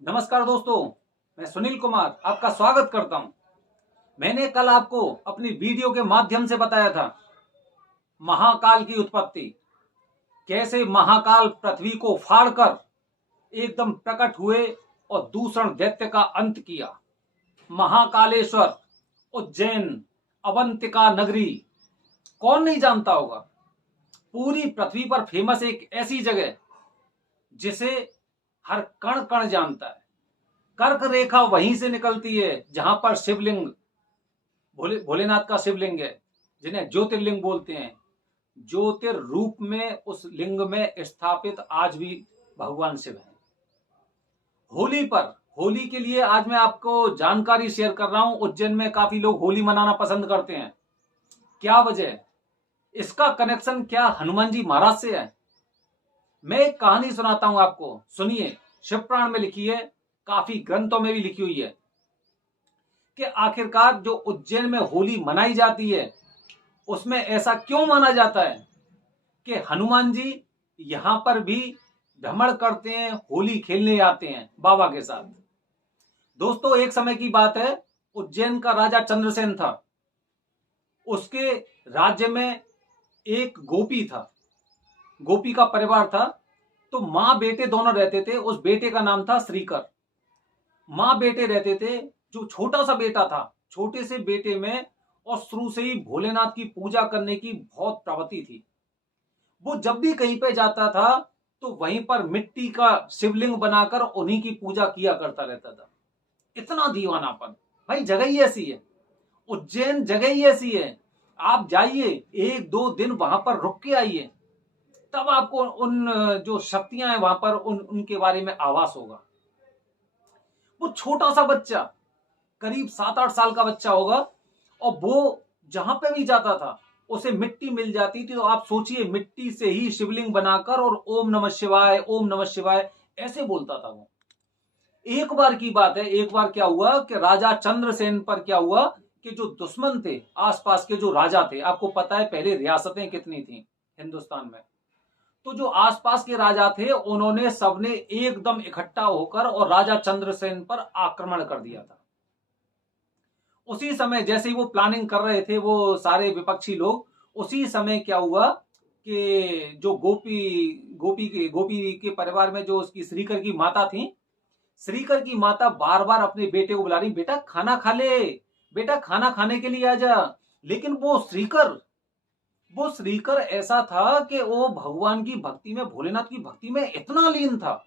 नमस्कार दोस्तों, मैं सुनील कुमार आपका स्वागत करता हूं। मैंने कल आपको अपनी वीडियो के माध्यम से बताया था महाकाल की उत्पत्ति, कैसे महाकाल पृथ्वी को फाड़कर एकदम प्रकट हुए और दूषण दैत्य का अंत किया। महाकालेश्वर, उज्जैन, अवंतिका नगरी, कौन नहीं जानता होगा। पूरी पृथ्वी पर फेमस एक ऐसी जगह जिसे हर कण कण जानता है। कर्क रेखा वहीं से निकलती है जहां पर शिवलिंग भोलेनाथ का शिवलिंग है, जिन्हें ज्योतिर्लिंग बोलते हैं। ज्योतिर रूप में उस लिंग में स्थापित आज भी भगवान शिव हैं। होली के लिए आज मैं आपको जानकारी शेयर कर रहा हूं। उज्जैन में काफी लोग होली मनाना पसंद करते हैं। क्या वजह है? इसका कनेक्शन क्या हनुमान जी महाराज से है? मैं एक कहानी सुनाता हूं आपको, सुनिए। शिवपुराण में लिखी है, काफी ग्रंथों में भी लिखी हुई है कि आखिरकार जो उज्जैन में होली मनाई जाती है उसमें ऐसा क्यों माना जाता है कि हनुमान जी यहां पर भी भ्रमण करते हैं, होली खेलने आते हैं बाबा के साथ। दोस्तों, एक समय की बात है, उज्जैन का राजा चंद्रसेन था। उसके राज्य में एक गोपी था, गोपी का परिवार था। तो मां बेटे दोनों रहते थे। उस बेटे का नाम था श्रीकर। मां बेटे रहते थे। जो छोटा सा बेटा था, छोटे से बेटे में और शुरू से ही भोलेनाथ की पूजा करने की बहुत प्रवृत्ति थी। वो जब भी कहीं पे जाता था तो वहीं पर मिट्टी का शिवलिंग बनाकर उन्हीं की पूजा किया करता रहता था। इतना दीवानापन। भाई, जगह ही ऐसी है, उज्जैन जगह ही ऐसी है। आप जाइए, एक दो दिन वहां पर रुक के आइए, तब आपको उन जो शक्तियां हैं वहां पर उनके बारे में आभास होगा। वो छोटा सा बच्चा, करीब 7-8 साल का बच्चा होगा, और वो जहां पे भी जाता था उसे मिट्टी मिल जाती थी। तो आप सोचिए, मिट्टी से ही शिवलिंग बनाकर और ओम नमः शिवाय, ओम नमः शिवाय ऐसे बोलता था वो। एक बार की बात है, एक बार क्या हुआ कि राजा चंद्रसेन पर क्या हुआ कि जो दुश्मन थे, आसपास के जो राजा थे, आपको पता है पहले रियासतें कितनी थी हिंदुस्तान में। तो जो आसपास के राजा थे उन्होंने सबने एकदम इकट्ठा होकर और राजा चंद्रसेन पर आक्रमण कर दिया था। उसी समय जैसे ही वो प्लानिंग कर रहे थे वो सारे विपक्षी लोग, उसी समय क्या हुआ कि जो गोपी के परिवार में जो उसकी श्रीकर की माता थी, श्रीकर की माता बार बार अपने बेटे को बुला रही, बेटा खाना खा ले, बेटा खाना खाने के लिए आ जा। लेकिन वो श्रीकर ऐसा था कि वो भगवान की भक्ति में, भोलेनाथ की भक्ति में इतना लीन था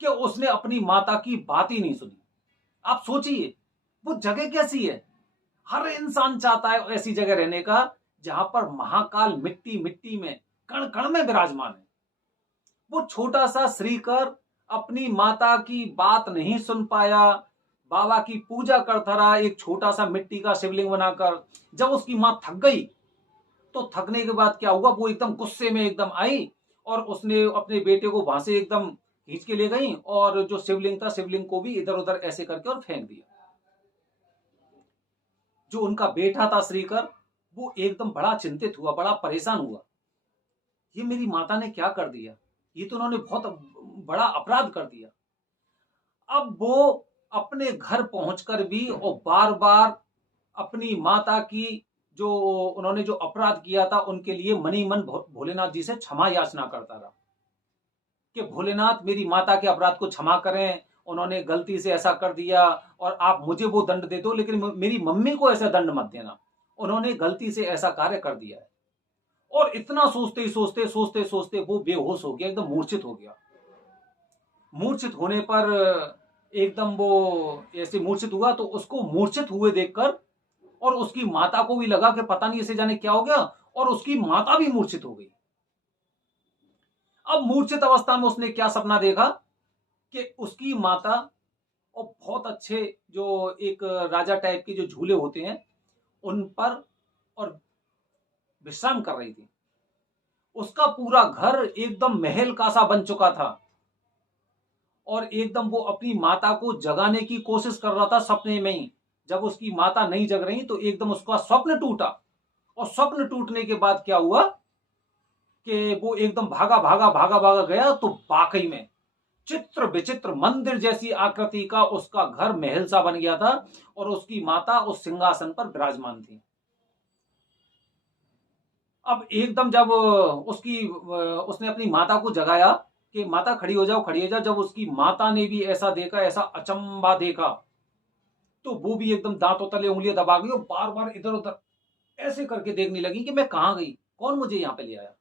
कि उसने अपनी माता की बात ही नहीं सुनी। आप सोचिए, वो जगह कैसी है। हर इंसान चाहता है ऐसी जगह रहने का जहां पर महाकाल मिट्टी मिट्टी में, कण कण में विराजमान है। वो छोटा सा श्रीकर अपनी माता की बात नहीं सुन पाया, बाबा की पूजा करता रहा एक छोटा सा मिट्टी का शिवलिंग बनाकर। जब उसकी मां थक गई तो थकने के बाद क्या हुआ, वो एकदम गुस्से में एकदम आई और उसने अपने बेटे को वहां से एकदम खींच के ले गई और जो शिवलिंग था, शिवलिंग को भी इधर उधर ऐसे करके और फेंक दिया। जो उनका बेटा था श्रीकर, वो एकदम बड़ा चिंतित हुआ, बड़ा परेशान हुआ। ये मेरी माता ने क्या कर दिया, ये तो उन्होंने बहुत बड़ा अपराध कर दिया। अब वो अपने घर पहुंचकर भी और बार बार अपनी माता की जो उन्होंने जो अपराध किया था उनके लिए मनी मन भोलेनाथ जी से क्षमा याचना करता रहा कि भोलेनाथ, मेरी माता के अपराध को क्षमा करें, उन्होंने गलती से ऐसा कर दिया और आप मुझे वो दंड दे दो, लेकिन मेरी मम्मी को ऐसा दंड मत देना, उन्होंने गलती से ऐसा कार्य कर दिया है। और इतना सोचते ही सोचते सोचते सोचते वो बेहोश हो गया, एकदम मूर्छित हो गया। मूर्छित होने पर एकदम वो ऐसे मूर्छित हुआ, तो उसको मूर्छित हुए देखकर और उसकी माता को भी लगा कि पता नहीं इसे जाने क्या हो गया, और उसकी माता भी मूर्छित हो गई। अब मूर्छित अवस्था में उसने क्या सपना देखा कि उसकी माता और बहुत अच्छे जो एक राजा टाइप के जो झूले होते हैं उन पर और विश्राम कर रही थी। उसका पूरा घर एकदम महल का सा बन चुका था और एकदम वो अपनी माता को जगाने की कोशिश कर रहा था सपने में ही। जब उसकी माता नहीं जग रही तो एकदम उसका स्वप्न टूटा, और स्वप्न टूटने के बाद क्या हुआ कि वो एकदम भागा भागा भागा भागा गया। तो वाकई में चित्र विचित्र मंदिर जैसी आकृति का उसका घर महल सा बन गया था और उसकी माता उस सिंहासन पर विराजमान थी। अब एकदम जब उसने अपनी माता को जगाया कि माता खड़ी हो जाओ, खड़ी हो जाओ। जब उसकी माता ने भी ऐसा देखा, ऐसा अचंबा देखा, तो वो भी एकदम दांतों तले उंगलियां दबा गई और बार बार इधर उधर ऐसे करके देखने लगी कि मैं कहां गई, कौन मुझे यहां पे ले आया।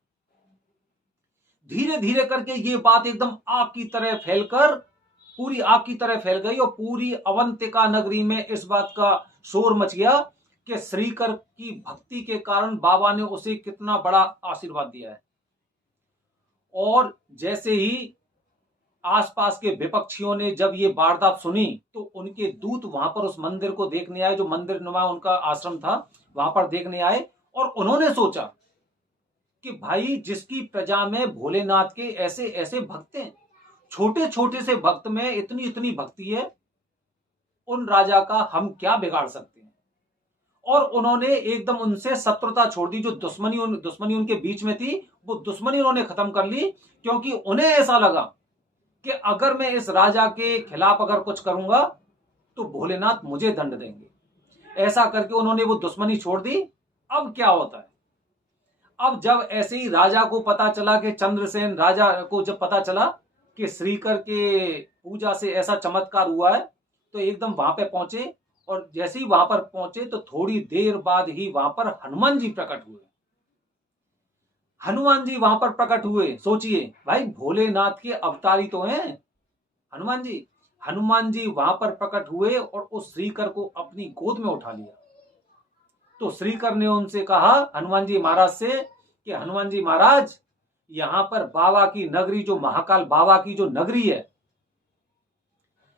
धीरे धीरे करके ये बात एकदम आग की तरह फैलकर, पूरी आग की तरह फैल गई और पूरी अवंतिका नगरी में इस बात का शोर मच गया कि श्रीकर की भक्ति के कारण बाबा ने उसे कितना बड़ा आशीर्वाद दिया है। और जैसे ही आसपास के विपक्षियों ने जब ये वारदात सुनी तो उनके दूत वहां पर उस मंदिर को देखने आए, जो मंदिर नुमा उनका आश्रम था, वहां पर देखने आए। और उन्होंने सोचा कि भाई, जिसकी प्रजा में भोलेनाथ के ऐसे ऐसे भक्त हैं, छोटे छोटे से भक्त में इतनी इतनी भक्ति है, उन राजा का हम क्या बिगाड़ सकते हैं। और उन्होंने एकदम उनसे शत्रुता छोड़ दी। जो दुश्मनी उनके बीच में थी, वो दुश्मनी उन्होंने खत्म कर ली, क्योंकि उन्हें ऐसा लगा कि अगर मैं इस राजा के खिलाफ अगर कुछ करूंगा तो भोलेनाथ मुझे दंड देंगे। ऐसा करके उन्होंने वो दुश्मनी छोड़ दी। अब क्या होता है, अब जब ऐसे ही राजा को पता चला कि चंद्रसेन राजा को जब पता चला कि श्रीकर के पूजा से ऐसा चमत्कार हुआ है, तो एकदम वहां पे पहुंचे। और जैसे ही वहां पर पहुंचे तो थोड़ी देर बाद ही वहां पर हनुमान जी प्रकट हुए। हनुमान जी वहां पर प्रकट हुए, सोचिए भाई, भोलेनाथ के अवतारी तो हैं हनुमान जी। हनुमान जी वहां पर प्रकट हुए और उस श्रीकर को अपनी गोद में उठा लिया। तो श्रीकर ने उनसे कहा, हनुमान जी महाराज से, कि हनुमान जी महाराज, यहां पर बाबा की नगरी, जो महाकाल बाबा की जो नगरी है,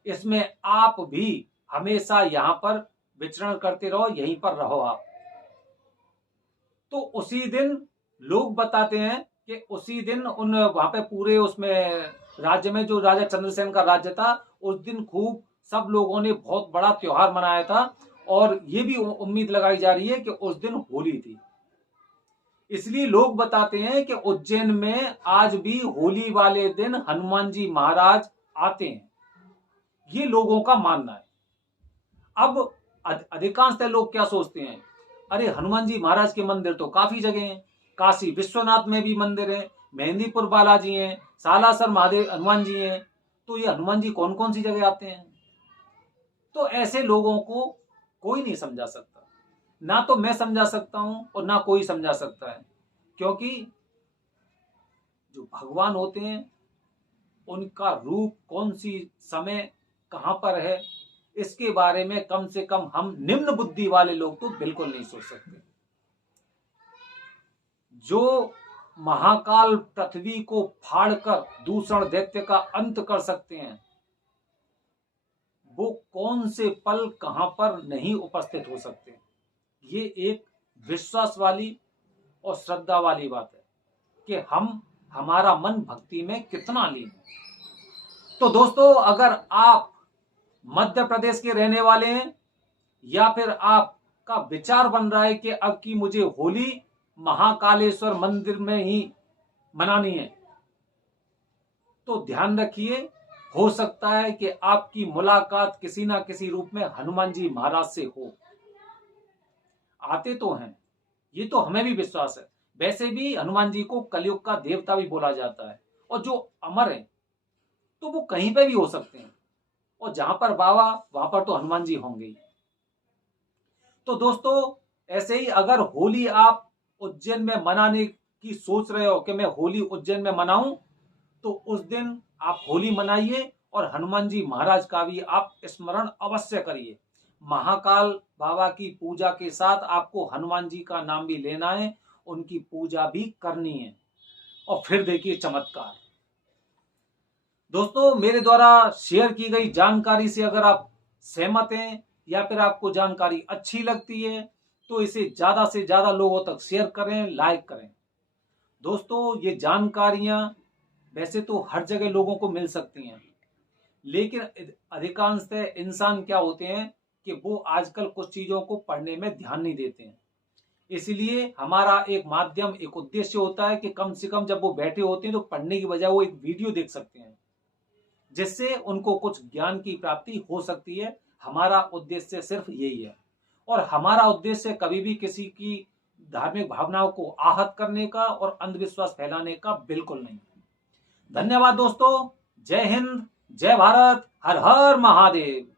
इसमें आप भी हमेशा यहां पर विचरण करते रहो, यहीं पर रहो आप। तो उसी दिन लोग बताते हैं कि उसी दिन उन वहां पे पूरे उसमें राज्य में, जो राजा चंद्रसेन का राज्य था, उस दिन खूब सब लोगों ने बहुत बड़ा त्योहार मनाया था। और ये भी उम्मीद लगाई जा रही है कि उस दिन होली थी। इसलिए लोग बताते हैं कि उज्जैन में आज भी होली वाले दिन हनुमान जी महाराज आते हैं, ये लोगों का मानना है। अब अधिकांशतः लोग क्या सोचते हैं, अरे हनुमान जी महाराज के मंदिर तो काफी जगह हैं, काशी विश्वनाथ में भी मंदिर है, मेहंदीपुर बालाजी हैं, सालासर महादेव हनुमान जी हैं, तो ये हनुमान जी कौन कौन सी जगह आते हैं। तो ऐसे लोगों को कोई नहीं समझा सकता, ना तो मैं समझा सकता हूं और ना कोई समझा सकता है। क्योंकि जो भगवान होते हैं, उनका रूप कौन सी समय कहां पर है, इसके बारे में कम से कम हम निम्न बुद्धि वाले लोग तो बिल्कुल नहीं सोच सकते। जो महाकाल पृथ्वी को फाड़कर दूषण दैत्य का अंत कर सकते हैं, वो कौन से पल कहां पर नहीं उपस्थित हो सकते। ये एक विश्वास वाली और श्रद्धा वाली बात है कि हमारा मन भक्ति में कितना लीन है। तो दोस्तों, अगर आप मध्य प्रदेश के रहने वाले हैं, या फिर आपका विचार बन रहा है कि अब की मुझे होली महाकालेश्वर मंदिर में ही मनानी है, तो ध्यान रखिए, हो सकता है कि आपकी मुलाकात किसी ना किसी रूप में हनुमान जी महाराज से हो। आते तो हैं, ये तो हमें भी विश्वास है। वैसे भी हनुमान जी को कलयुग का देवता भी बोला जाता है, और जो अमर है तो वो कहीं पे भी हो सकते हैं, और जहां पर बाबा वहां पर तो हनुमान जी होंगे ही। तो दोस्तों, ऐसे ही अगर होली आप उज्जैन में मनाने की सोच रहे हो कि मैं होली उज्जैन में मनाऊं, तो उस दिन आप होली मनाइए और हनुमान जी महाराज का भी आप स्मरण अवश्य करिए। महाकाल बाबा की पूजा के साथ आपको हनुमान जी का नाम भी लेना है, उनकी पूजा भी करनी है, और फिर देखिए चमत्कार। दोस्तों, मेरे द्वारा शेयर की गई जानकारी से अगर आप सहमत हैं या फिर आपको जानकारी अच्छी लगती है, तो इसे ज्यादा से ज्यादा लोगों तक शेयर करें, लाइक करें। दोस्तों, ये जानकारियां वैसे तो हर जगह लोगों को मिल सकती हैं, लेकिन अधिकांशतः इंसान क्या होते हैं कि वो आजकल कुछ चीजों को पढ़ने में ध्यान नहीं देते हैं। इसलिए हमारा एक माध्यम, एक उद्देश्य होता है कि कम से कम जब वो बैठे होते हैं तो पढ़ने की बजाय वो एक वीडियो देख सकते हैं। जिससे उनको कुछ ज्ञान की प्राप्ति हो सकती है। हमारा उद्देश्य सिर्फ यही है, और हमारा उद्देश्य कभी भी किसी की धार्मिक भावनाओं को आहत करने का और अंधविश्वास फैलाने का बिल्कुल नहीं। धन्यवाद दोस्तों। जय हिंद, जय भारत, हर हर महादेव।